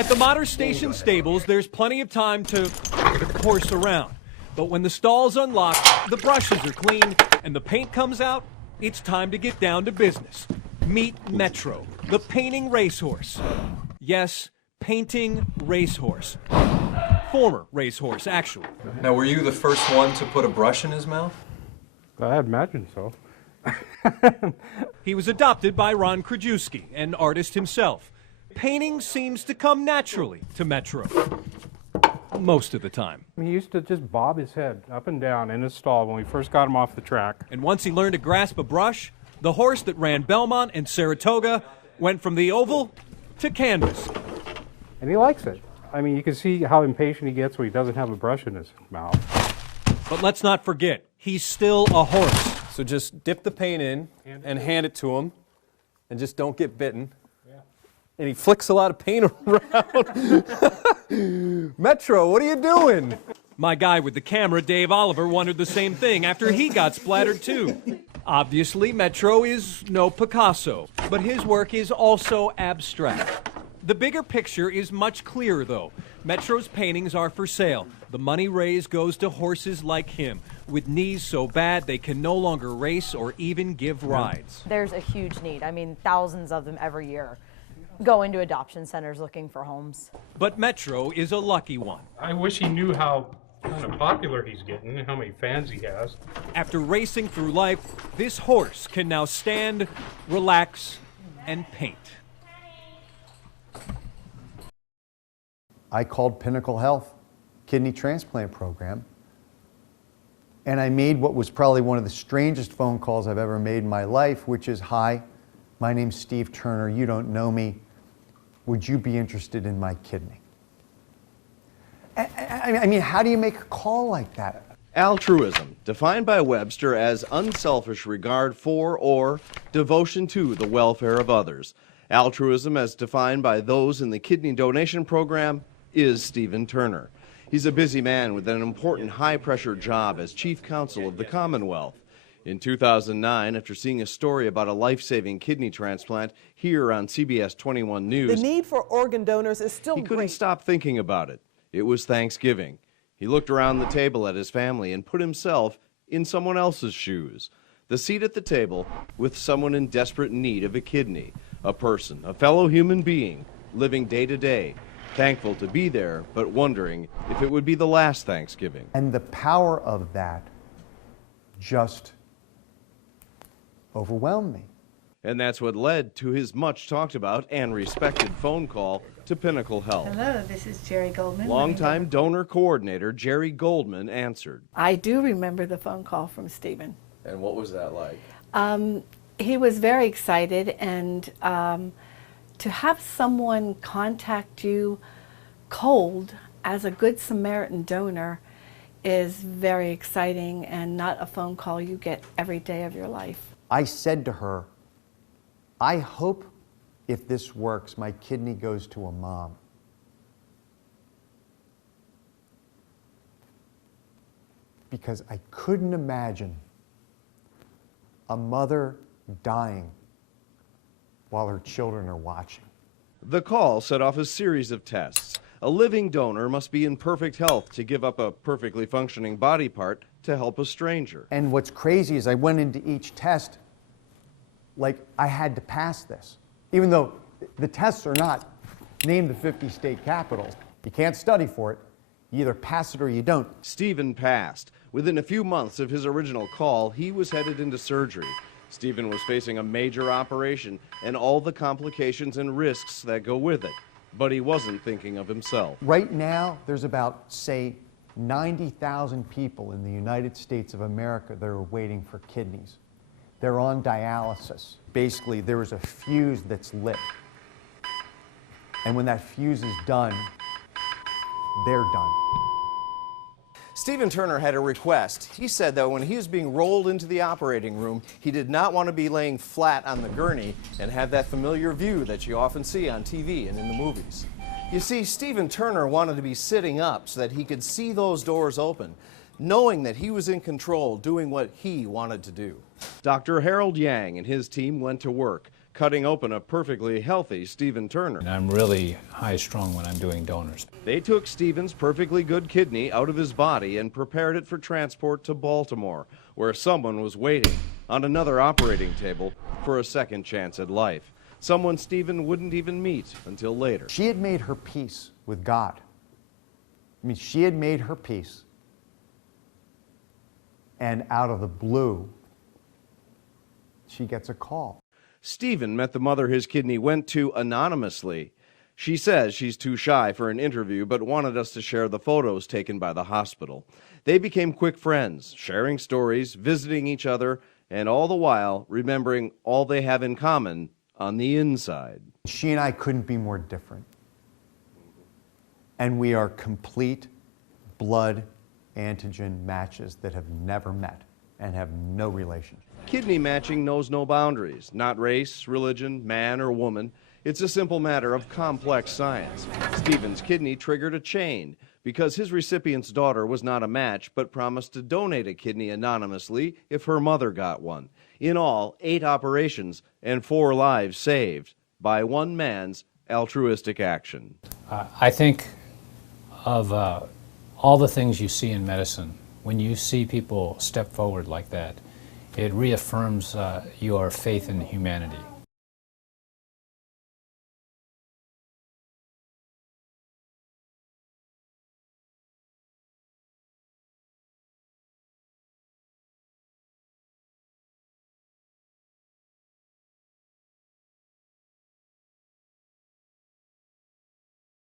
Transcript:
At the Modern Station stables, there's plenty of time to horse around. But when the stall's unlocked, the brushes are clean, and the paint comes out, it's time to get down to business. Meet Metro, the painting racehorse. Yes, painting racehorse. Former racehorse, actually. Now, were you the first one to put a brush in his mouth? I imagine so. He was adopted by Ron Krajewski, an artist himself. Painting seems to come naturally to Metro. Most of the time. He used to just bob his head up and down in his stall when we first got him off the track. And once he learned to grasp a brush, the horse that ran Belmont and Saratoga went from the oval to canvas. And he likes it. I mean, you can see how impatient he gets when he doesn't have a brush in his mouth. But let's not forget, he's still a horse. So just dip the paint in and hand it to him, and just don't get bitten. Yeah. And he flicks a lot of paint around. Metro, what are you doing? My guy with the camera, Dave Oliver, wondered the same thing after he got splattered too. Obviously, Metro is no Picasso, but his work is also abstract. The bigger picture is much clearer, though. Metro's paintings are for sale. The money raised goes to horses like him, with knees so bad they can no longer race or even give rides. There's a huge need. I mean, thousands of them every year go into adoption centers looking for homes. But Metro is a lucky one. I wish he knew how kind of popular he's getting and how many fans he has. After racing through life, this horse can now stand, relax, and paint. I called Pinnacle Health kidney transplant program, and I made what was probably one of the strangest phone calls I've ever made in my life, which is, "Hi, my name's Steve Turner. You don't know me. Would you be interested in my kidney?" I mean, how do you make a call like that? Altruism, defined by Webster as unselfish regard for or devotion to the welfare of others. Altruism, as defined by those in the kidney donation program, is Stephen Turner. He's a busy man with an important high-pressure job as chief counsel of the Commonwealth. In 2009, after seeing a story about a life-saving kidney transplant here on CBS 21 News, the need for organ donors is still he couldn't great. stop thinking about it. It was Thanksgiving. He looked around the table at his family and put himself in someone else's shoes. The seat at the table with someone in desperate need of a kidney, a person, a fellow human being, living day to day, thankful to be there, but wondering if it would be the last Thanksgiving. And the power of that just overwhelmed me. And that's what led to his much talked about and respected phone call to Pinnacle Health. Hello, this is Jerry Goldman. Longtime donor coordinator Jerry Goldman answered. I do remember the phone call from Stephen. And what was that like? He was very excited, and to have someone contact you cold as a Good Samaritan donor is very exciting and not a phone call you get every day of your life. I said to her, "I hope if this works, my kidney goes to a mom." Because I couldn't imagine a mother dying while her children are watching. The call set off a series of tests. A living donor must be in perfect health to give up a perfectly functioning body part to help a stranger. And what's crazy is I went into each test like I had to pass this, even though the tests are not name the 50 state capitals. You can't study for it. You either pass it or you don't. Stephen passed. Within a few months of his original call, he was headed into surgery. Stephen was facing a major operation and all the complications and risks that go with it. But he wasn't thinking of himself. Right now, there's about, say, 90,000 people in the United States of America that are waiting for kidneys. They're on dialysis. Basically, there is a fuse that's lit. And when that fuse is done, they're done. Stephen Turner had a request. He said that when he was being rolled into the operating room, he did not want to be laying flat on the gurney and have that familiar view that you often see on TV and in the movies. You see, Stephen Turner wanted to be sitting up so that he could see those doors open, knowing that he was in control, doing what he wanted to do. Dr. Harold Yang and his team went to work, cutting open a perfectly healthy Stephen Turner. And I'm really high-strung when I'm doing donors. They took Stephen's perfectly good kidney out of his body and prepared it for transport to Baltimore, where someone was waiting on another operating table for a second chance at life. Someone Stephen wouldn't even meet until later. She had made her peace with God. I mean, she had made her peace. And out of the blue, she gets a call. Stephen met the mother his kidney went to anonymously. She says she's too shy for an interview, but wanted us to share the photos taken by the hospital. They became quick friends, sharing stories, visiting each other, and all the while remembering all they have in common on the inside. She and I couldn't be more different. And we are complete blood antigen matches that have never met and have no relationship. Kidney matching knows no boundaries, not race, religion, man, or woman. It's a simple matter of complex science. Stephen's kidney triggered a chain because his recipient's daughter was not a match but promised to donate a kidney anonymously if her mother got one. In all, 8 operations and 4 lives saved by one man's altruistic action. I think of all the things you see in medicine. When you see people step forward like that, it reaffirms your faith in humanity.